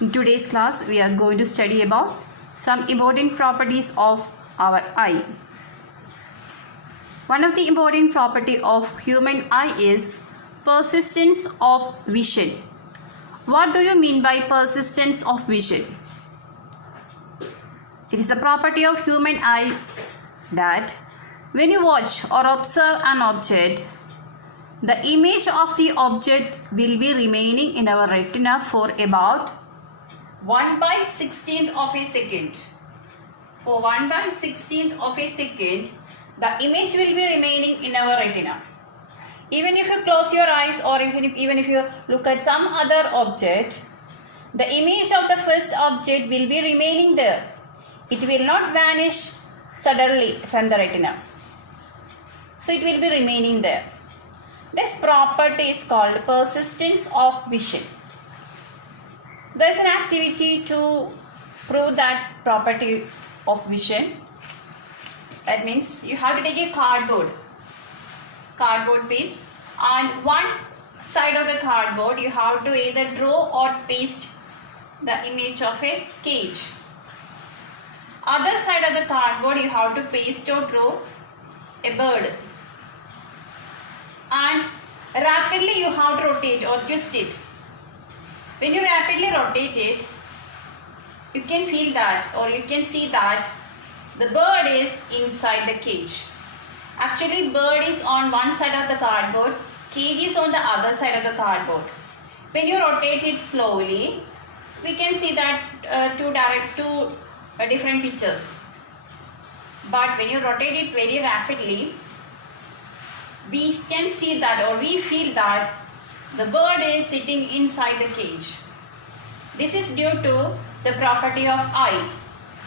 In today's class, we are going to study about some important properties of our eye. One of the important property of human eye is persistence of vision. What do you mean by persistence of vision? It is a property of human eye that when you watch or observe an object, the image of the object will be remaining in our retina for about 1/16th of a second. For 1/16th of a second, the image will be remaining in our retina. Even if you close your eyes or even if you look at some other object, the image of the first object will be remaining there. It will not vanish suddenly from the retina. So it will be remaining there. This property is called persistence of vision. There is an activity to prove that property of vision. That means you have to take a cardboard piece, and one side of the cardboard you have to either draw or paste the image of a cage. Other side of the cardboard you have to paste or draw a bird. And rapidly you have to rotate or twist it. When you rapidly rotate it, you can feel that or you can see that the bird is inside the cage. Actually, bird is on one side of the cardboard, cage is on the other side of the cardboard. When you rotate it slowly, we can see that two different pictures. But when you rotate it very rapidly, we can see that or we feel that the bird is sitting inside the cage. This is due to the property of eye,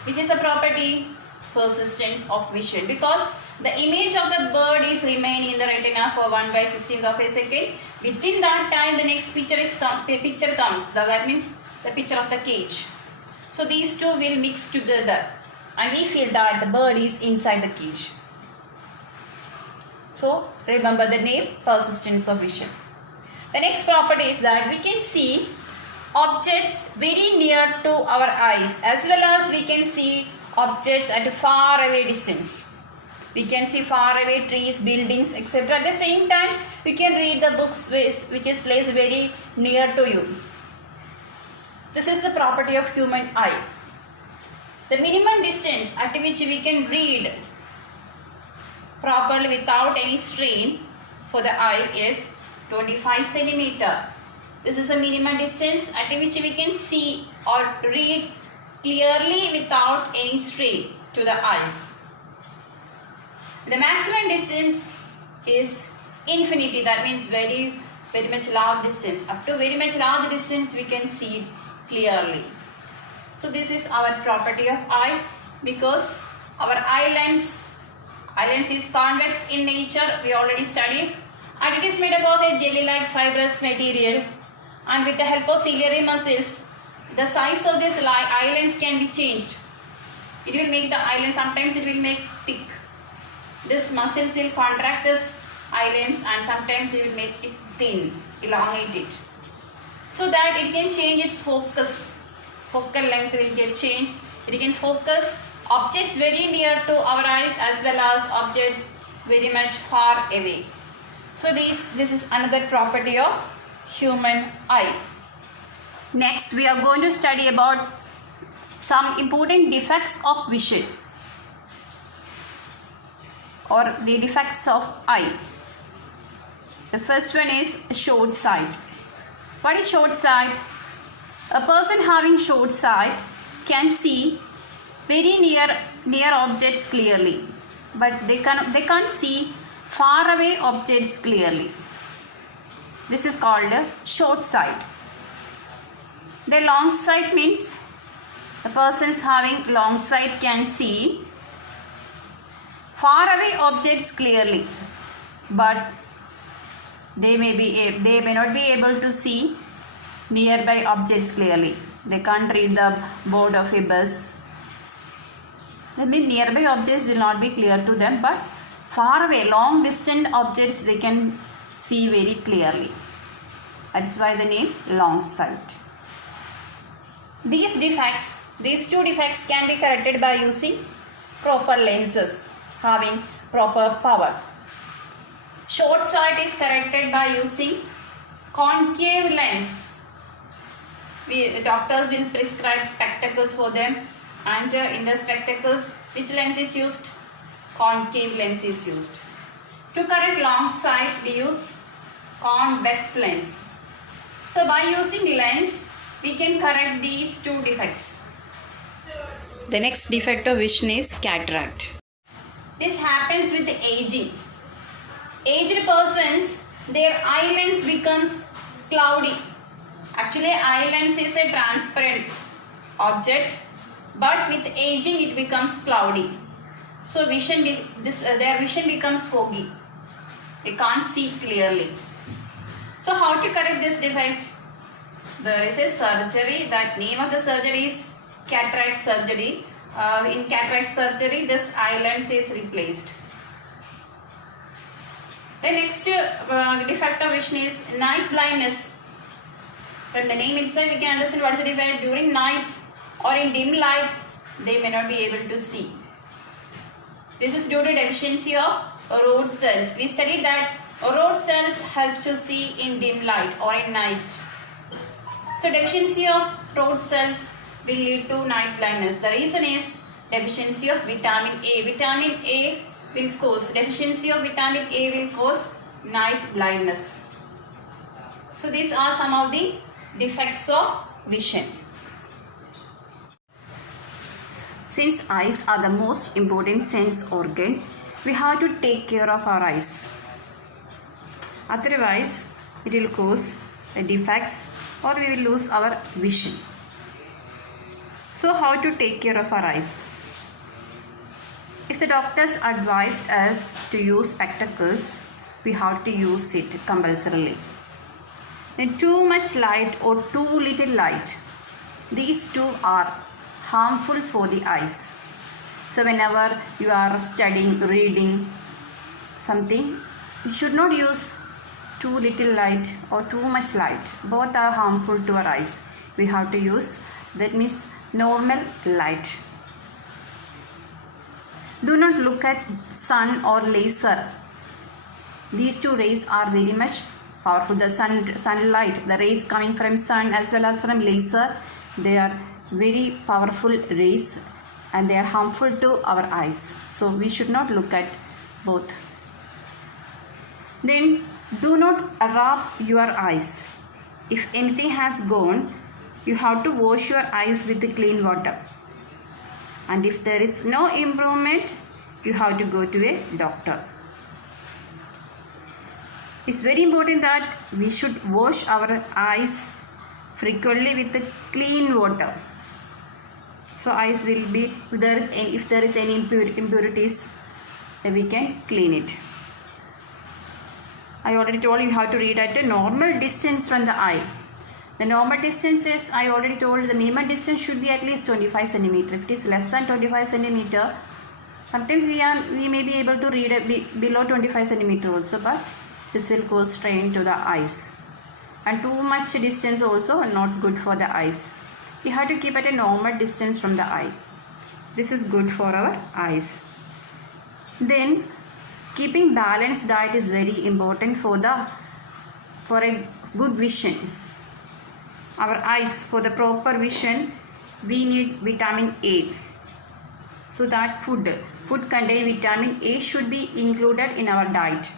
which is a property persistence of vision, because the image of the bird is remaining in the retina for 1/16th of a second. Within that time, the next picture comes. That means the picture of the cage. So these two will mix together, and we feel that the bird is inside the cage. So remember the name persistence of vision. The next property is that we can see objects very near to our eyes, as well as we can see objects at a far away distance. We can see far away trees, buildings, etc. At the same time, we can read the books which is placed very near to you. This is the property of human eye. The minimum distance at which we can read properly without any strain for the eye is 25 centimeter. This is a minimum distance at which we can see or read clearly without any strain to the eyes. The maximum distance is infinity. That means very much large distance. Up to very much large distance we can see clearly. So this is our property of eye, because our eye lens is convex in nature. We already studied, and it is made up of a jelly-like fibrous material, and with the help of ciliary muscles, the size of this eye lens can be changed. It will make the eye lens, sometimes it will make thick. This muscles will contract this eye lens, and sometimes it will make it thin, elongate it, so that it can change its focus. Focal length will get changed. It can focus objects very near to our eyes as well as objects very much far away. So this is another property of human eye. Next, we are going to study about some important defects of vision or the defects of eye. The first one is short sight. What is short sight? A person having short sight can see very near objects clearly, but they can't see far away objects clearly. This is called short sight. The long sight means a person having long sight can see far away objects clearly, but they may not be able to see nearby objects clearly. They can't read the board of a bus. That means nearby objects will not be clear to them, but far away, long distant objects they can see very clearly. That is why the name long sight. These two defects can be corrected by using proper lenses having proper power. Short sight is corrected by using concave lens. Doctors will prescribe spectacles for them, and in the spectacles, which lens is used? Concave lens is used. To correct long sight, we use convex lens. So by using lens, we can correct these two defects. The next defect of vision is cataract. This happens with aging. Aged persons, their eye lens becomes cloudy. Actually, eye lens is a transparent object, but with aging it becomes cloudy. So their vision becomes foggy. They can't see clearly. So how to correct this defect? There is a surgery. That name of the surgery is cataract surgery. In cataract surgery, this eye lens is replaced. The next defect of vision is night blindness. From the name itself, we can understand what is the defect. During night or in dim light, they may not be able to see. This is due to deficiency of rod cells. We studied that rod cells helps you see in dim light or in night. So deficiency of rod cells will lead to night blindness. The reason is deficiency of vitamin A. Vitamin A will cause, deficiency of vitamin A will cause night blindness. So these are some of the defects of vision. Since eyes are the most important sense organ, we have to take care of our eyes. Otherwise, it will cause defects or we will lose our vision. So how to take care of our eyes? If the doctors advised us to use spectacles, we have to use it compulsorily. Then too much light or too little light, these two are harmful for the eyes. So whenever you are studying, reading something, you should not use too little light or too much light. Both are harmful to our eyes. We have to use, that means, normal light. Do not look at sun or laser. These two rays are very much powerful. The sunlight, the rays coming from sun as well as from laser, they are very powerful rays and they are harmful to our eyes. So we should not look at both. Then do not rub your eyes. If anything has gone, you have to wash your eyes with the clean water. And if there is no improvement, you have to go to a doctor. It's very important that we should wash our eyes frequently with the clean water. So eyes will be, if there is any impurities, we can clean it. I already told you how to read at a normal distance from the eye. The normal distance is, I already told, the minimum distance should be at least 25 centimeter. If it is less than 25 centimeter, sometimes we may be able to read below 25 centimeter also, but this will cause strain to the eyes. And too much distance also not good for the eyes. We have to keep at a normal distance from the eye. This is good for our eyes. Then keeping balanced diet is very important for a good vision. Our eyes, for the proper vision, we need vitamin A. So that food containing vitamin A should be included in our diet.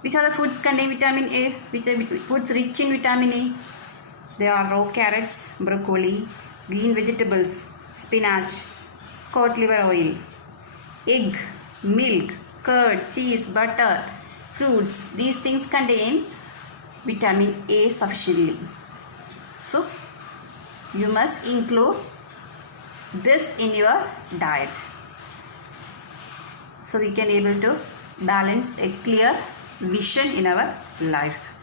Which are the foods containing vitamin A? Which are foods rich in vitamin A? They are raw carrots, broccoli, green vegetables, spinach, cod liver oil, egg, milk, curd, cheese, butter, fruits. These things contain vitamin A sufficiently. So you must include this in your diet. So we can able to balance a clear vision in our life.